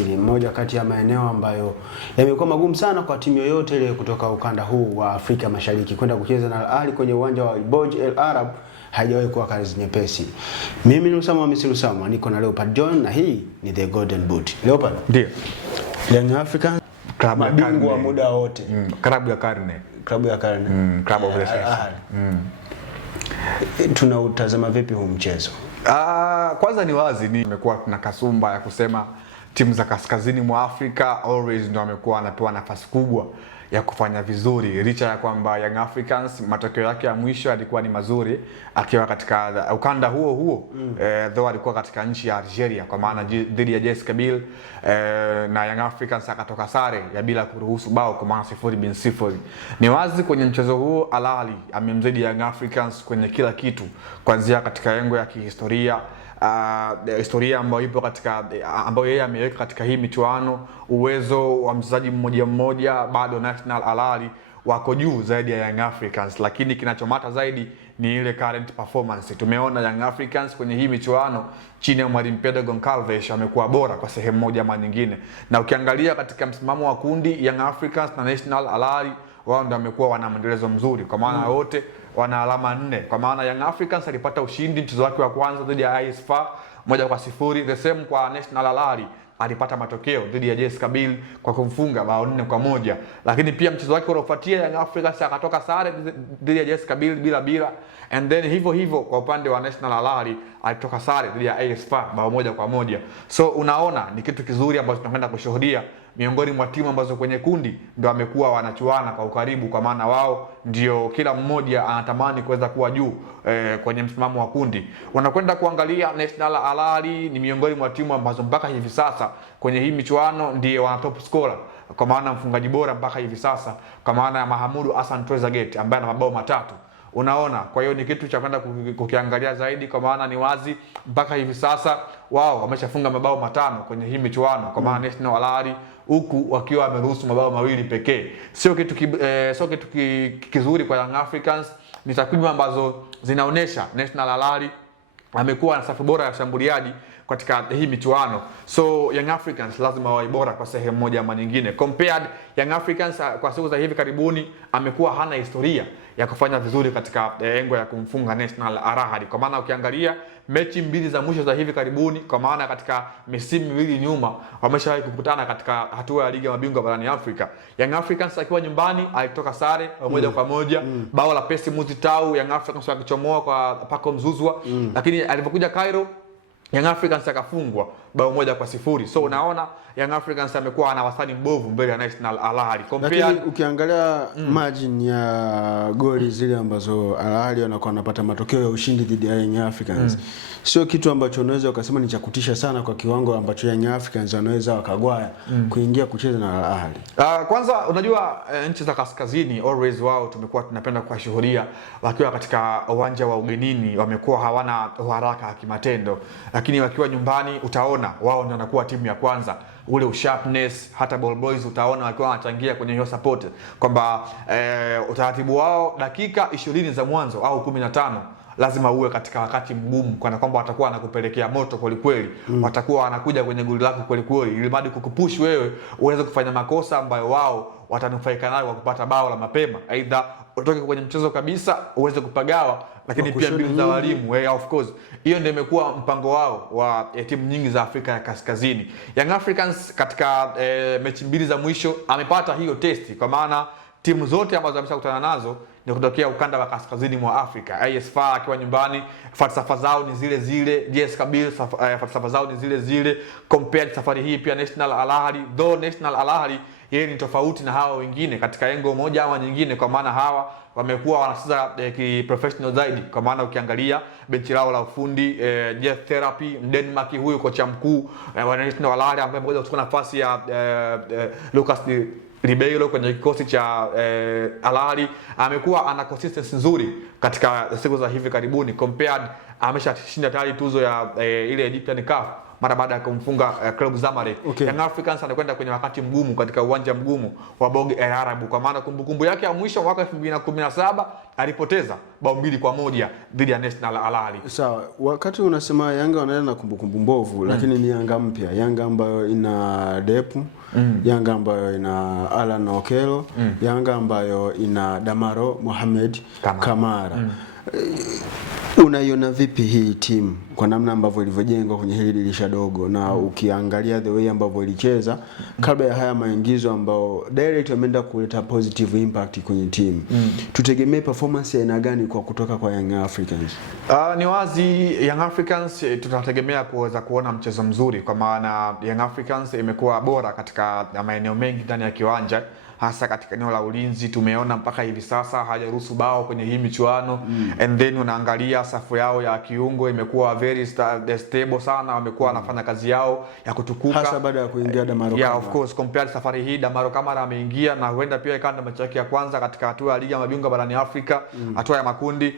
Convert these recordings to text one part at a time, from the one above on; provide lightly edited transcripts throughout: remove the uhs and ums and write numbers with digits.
Moja kati ya maeneo ambayo yamekuwa magumu sana kwa timu yoyote ile kutoka ukanda huu wa Afrika Mashariki kwenda kucheza na Al Ahly kwenye uwanja wa Burj El Arab haijawahi kuwa kazi nyepesi. Mimi ni Usama Hamisi Usama, niko na Leopard John na hii ni The Golden Boot. Leopard. Ndio. Young African klabu ya bingwa muda wote. Klabu ya karne. Klabu ya karne. Klabu ya Tunautazama vipi huu mchezo? Kwanza ni wazi nimekuwa na kasumba ya kusema timu za kaskazini mwa Afrika always ndio wamekuwa wanapewa nafasi kubwa ya kufanya vizuri, licha ya kwamba Young Africans matokeo yake ya mwisho yalikuwa ni mazuri akiwa katika ukanda huo though alikuwa katika nchi ya Algeria kwa maana dhidi ya JS Kabylie, na Young Africans akatoka sare ya bila kuruhusu bao kwa maana 0-0. Ni wazi kwenye mchezo huo Al Ahly amemzidi Young Africans kwenye kila kitu, kuanzia katika engo ya kihistoria, historia ambayo ipo katika ambayo yeye ameweka katika hii michuano, uwezo wa mchezaji mmoja bado National Al Ahly wako juu zaidi ya Young Africans, lakini kinachomata zaidi ni ile current performance. Tumeona Young Africans kwenye hii michuano chini ya Mwalimu Pedro Goncalves wamekuwa bora kwa sehemu moja ama nyingine, na ukiangalia katika msimamo wa kundi Young Africans na National Al Ahly wao ndio wamekuwa wana mwendelezo mzuri kwa maana wote wana alama 4. Kwa maana Young Africans alipata ushindi mchezo wake wa kwanza dhidi ya AS FAR 1-0. The same kwa National Al Ahly, alipata matokeo dhidi ya JS Kabylie kwa kumfunga bao 4-1. Lakini pia mchezo wake uliofuatia Young Africans akatoka sare dhidi ya JS Kabylie bila, and then hivyo kwa upande wa National Al Ahly alitoka sare dhidi ya AS FAR bao 1-1. So unaona ni kitu kizuri ambacho tunakwenda kushuhudia miongoni mwa timu ambazo kwenye kundi ndio wamekuwa wanachuana kwa ukaribu, kwa maana wao ndio kila mmoja anatamani kuweza kuwa juu kwenye msimamo wa kundi. Wanakwenda kuangalia National Al Ahly ni miongoni mwa timu ambazo mpaka hivi sasa kwenye hii michuano ndio wana top scorer, kwa maana mfungaji bora mpaka hivi sasa, kwa maana ya Mahamudu Hassan Trezeguet ambaye ana mabao 3. Unaona, kwa hiyo ni kitu cha kwenda kukiangalia zaidi, kwa maana ni wazi mpaka hivi sasa wao wameshafunga mabao 5 kwenye hii michuano, kwa maana National Al Ahly huku wakiwa wameruhusu mabao 2 pekee. Sio kitu kizuri kwa Young Africans. Ni takwimu ambazo zinaonesha National Al Ahly amekuwa na safu bora ya shambuliaji katika hii michuano. So Young Africans lazima wawe bora kwa sehemu moja ama nyingine. Compared Young Africans kwa siku za hivi karibuni amekuwa hana historia ya kufanya vizuri katika engo ya kumfunga National Al Ahly. Kwa maana ukiangalia mechi 2 za mwisho za hivi karibuni, kwa maana katika misimu 2 nyuma wameshawahi kukutana katika hatua ya ligi ya mabingwa barani Afrika. Young Africans akiwa nyumbani alitoka sare 1-1, bao la Percy Muzitau Young Africans wakichomoa kwa Paco Mzuzwa, lakini alipokuja Cairo Young Africans akafungwa bao 1-0. So unaona Young Africans amekuwa na wastani mbovu mbele ya National Al Ahly. Lakini ukiangalia margin ya goli zile ambazo Al Ahly wanakuwa wanapata matokeo ya ushindi dhidi ya Young Africans, sio kitu ambacho unaweza ukasema ni cha kutisha sana kwa kiwango ambacho Young Africans wanaweza wakagwaya kuingia kucheza na Al Ahly. Kwanza unajua nchi za kaskazini always wao tumekuwa tunapenda kuwashuhudia wakiwa katika uwanja wa ugenini wamekuwa hawana haraka ya kimatendo, lakini wakiwa nyumbani utaona wao ndio wanakuwa timu ya kwanza. Ule usharpness, hata Ball Boys utaona wakiwa wanachangia kwenye hiyo support, kwamba utaratibu wao dakika 20 za mwanzo au 15 lazima uwe katika wakati mgumu, kwa kwamba watakuwa wanakupelekea moto kweli kweli. Watakuwa wanakuja kwenye goli lako kweli kweli, ili bado kukupush wewe uweze kufanya makosa ambayo wao watanufaika nayo kwa kupata bao la mapema, aidha utoke kwenye mchezo kabisa uweze kupagawa, lakini pia mbinu za walimu. Of course hiyo ndio imekuwa mpango wao wa timu nyingi za Afrika ya Kaskazini. Young Africans katika mechi 2 za mwisho amepata hiyo testi, kwa maana timu zote ambazo ameshakutana nazo ni kutokea ukanda wa kaskazini mwa Afrika. AS FAR akiwa nyumbani falsafa zao ni zile zile, JS Kabylie falsafa zao ni zile zile. Compared safari hii pia National Al Ahly, though National Al Ahly yeye ni tofauti na hawa wengine katika engo moja au nyingine, kwa maana hawa wamekuwa wanacheza ki-professional zaidi, kwa maana ukiangalia benchi lao la ufundi Jeff Therapy Denmark, huyu kocha mkuu wa National Al Ahly ambaye amekuja kuchukua nafasi ya Lucas Ribeiro kwenye kikosi cha Al Ahly, amekuwa ana consistency nzuri katika siku za hivi karibuni. Compared ameshashinda tayari tuzo ya ile Egyptian Cup mara baada ya kumfunga Club Zamalek. Okay. Young Africans anakwenda kwenye wakati mgumu katika uwanja mgumu wa Borg El Arab, kwa maana kumbukumbu yake ya mwisho mwaka 2017 alipoteza bao 2-1 dhidi ya National Al Ahly. Sawa, wakati unasema Yanga wanaenda na kumbukumbu mbovu, lakini ni Yanga mpya, Yanga ambayo ina Depu, Yanga ambayo ina Alan Okello, Yanga ambayo ina Damaro Mohamed Kamara. Unaiona vipi hii timu kwa namna ambavyo ilivyojengwa kwenye hili dirisha dogo, na ukiangalia the way ambavyo ilicheza kabla ya haya maingizo ambao direct wameenda kuleta positive impact kwenye timu, tutegemee performance ya aina gani kwa kutoka kwa Young Africans? Ni wazi Young Africans tutategemea kuweza kuona mchezo mzuri, kwa maana Young Africans imekuwa bora katika maeneo mengi ndani ya kiwanja, hasa katika eneo la ulinzi. Tumeona mpaka hivi sasa hajaruhusu bao kwenye hii michuano. And then unaangalia safu yao ya kiungo imekuwa very stable sana, wamekuwa wanafanya kazi yao ya kutukuka, hasa baada ya kuingia Damaro Kamara. Yeah, of course, compared safari hii Damaro Kamara ameingia na huenda pia ikawa mechi yake ya kwanza katika hatua ya ligi ya mabingwa barani Afrika, hatua ya makundi.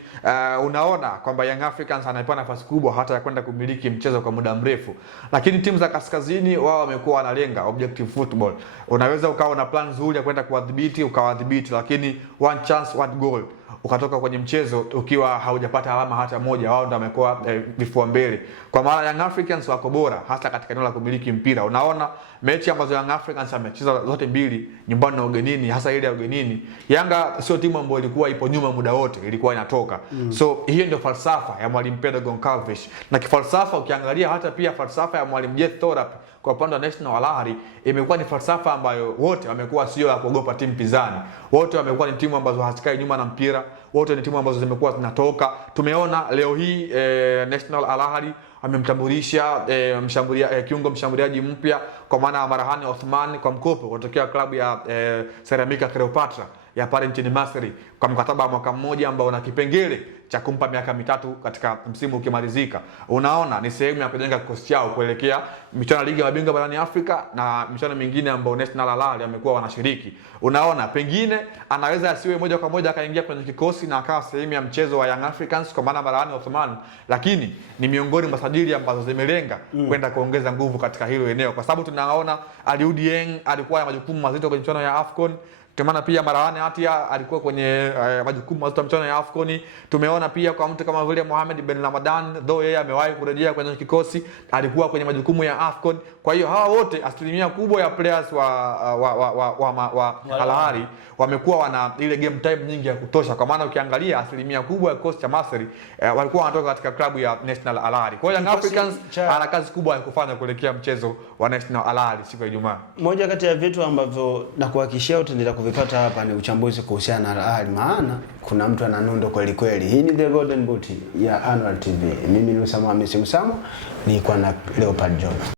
Unaona kwamba Young Africans anapewa nafasi kubwa hata ya kwenda kumiliki mchezo kwa muda mrefu, lakini timu za kaskazini wao wamekuwa wanalenga objective football. Unaweza ukawa na plan nzuri ya kwenda kuwadhibiti, ukawadhibiti, lakini one chance one goal ukatoka kwenye mchezo ukiwa haujapata alama hata moja. Wao ndio wamekuwa vifua mbele, kwa maana Young Africans wako bora hasa katika eneo la kumiliki mpira. Unaona mechi ambazo Young Africans amecheza zote mbili, nyumbani na ugenini, hasa ile ya ugenini, Yanga sio timu ambayo ilikuwa ipo nyuma muda wote, ilikuwa inatoka. So hiyo ndio falsafa ya mwalimu Pedro Goncalves, na kifalsafa ukiangalia hata pia falsafa ya mwalimu Jet Thorap kwa upande wa National Al Ahly imekuwa ni falsafa ambayo wote wamekuwa sio ya kuogopa timu pinzani. Wote wamekuwa ni timu ambazo hazikai nyuma na mpira, wote ni timu ambazo zimekuwa zinatoka. Tumeona leo hii National Al Ahly amemtambulisha kiungo mshambuliaji mpya kwa maana ya Marhani Othman kwa mkopo kutokea klabu ya Ceramica Cleopatra ya pale nchini Misri kwa mkataba wa mwaka mmoja ambao una kipengele cha kumpa miaka 3 katika msimu ukimalizika. Unaona ni sehemu ya kujenga kikosi chao kuelekea michuano ya ligi ya mabingwa barani Afrika na michuano mingine ambayo National Al Ahly amekuwa wanashiriki. Unaona pengine anaweza asiwe moja kwa moja akaingia kwenye kikosi na akawa sehemu ya mchezo wa Young Africans kwa maana Marhani Othman, lakini ni miongoni mwa sajili ambazo zimelenga kwenda kuongeza nguvu katika hilo eneo, kwa sababu tunaona Aliou Dieng alikuwa na majukumu mazito kwenye michuano ya AFCON. Tumeona pia Marwan Hatia alikuwa kwenye majukumu mazito ya mchuano ya AFCON. Tumeona pia kwa mtu kama vile Mohamed Ben Ramadan, though yeye amewahi kurejea kwenye kikosi, alikuwa kwenye majukumu ya AFCON. Kwa hiyo hawa wote asilimia kubwa ya players wa Al Ahly wamekuwa wana ile game time nyingi ya kutosha, kwa maana ukiangalia asilimia kubwa ya kikosi cha Misri walikuwa wanatoka katika klabu ya National Al Ahly. Kwa hiyo Young Africans ana kazi kubwa ya kufanya kuelekea mchezo wa National Al Ahly siku ya Ijumaa. Moja kati ya vitu ambavyo na kuhakikishia utaendelea kuvipata hapa ni uchambuzi kuhusiana na Al Ahly, maana kuna mtu ananundo kweli kweli. Hii ni The Golden Boot ya Annual TV. Mimi ni Usama Hamisi Usama, ni kwa na Leopard John.